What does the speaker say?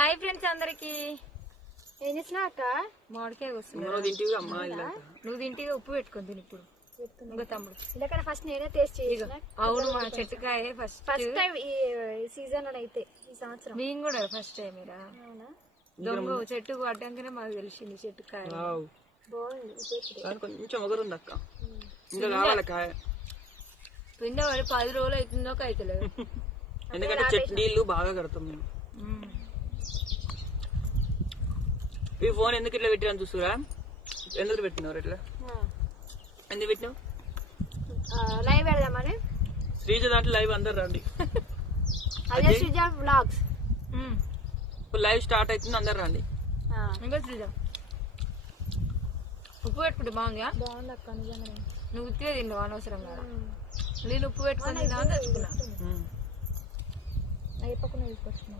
Hi friends అందరికి. ఏం చేసినా అక్క? మామిడికాయ వస్తుంది. నువ్వు తింటిగా ఉప్పు పెట్టుకొని తిని ఇప్పుడు. ఇంకా తమ్ముడు ఎందుకంటే ఫస్ట్ నేనే టేస్ట్ చేసిన. అవును, మా చెట్టుకాయ ఫస్ట్ టైం ఈ సీజన్ అని అయితే ఈ సంవత్సరం మేము కూడా ఫస్ట్ టైం. దొంగ చెట్టుకు పడ్డాకనే మాకు తెలిసింది చెట్టుకాయ బాగుంది. కొంచెం ఒకరుంది అక్క, ఇంకా కావాలి కాయ. పిండ పడి 10 రోజులు అవుతుందో అవుతలేదు. ఎందుకంటే చెట్టు నీళ్లు బాగా కడతాం మేము. ఈ ఫోన్ ఎందుకు ఇట్లా పెట్టినా చూసురా? ఎందుకు పెట్టినవారు ఇట్లా? ఎందుకు పెట్టినావు? లైవ్ పెడదామని. శ్రీజ దాంట్లో లైవ్ అందరు రండి. అదే శ్రీజ వ్లాగ్స్. ఇప్పుడు లైవ్ స్టార్ట్ అవుతుంది, అందరు రండి. ఇంకా శ్రీజ ఉప్పు పెట్టుకుంటే బాగుంది అక్క. నిజంగా నువ్వు ఉత్తిగా తిన్నావు అనవసరంగా. నేను ఉప్పు పెట్టుకుని తెచ్చుకున్నా. అయిపోకుండా తీసుకొచ్చుకున్నా.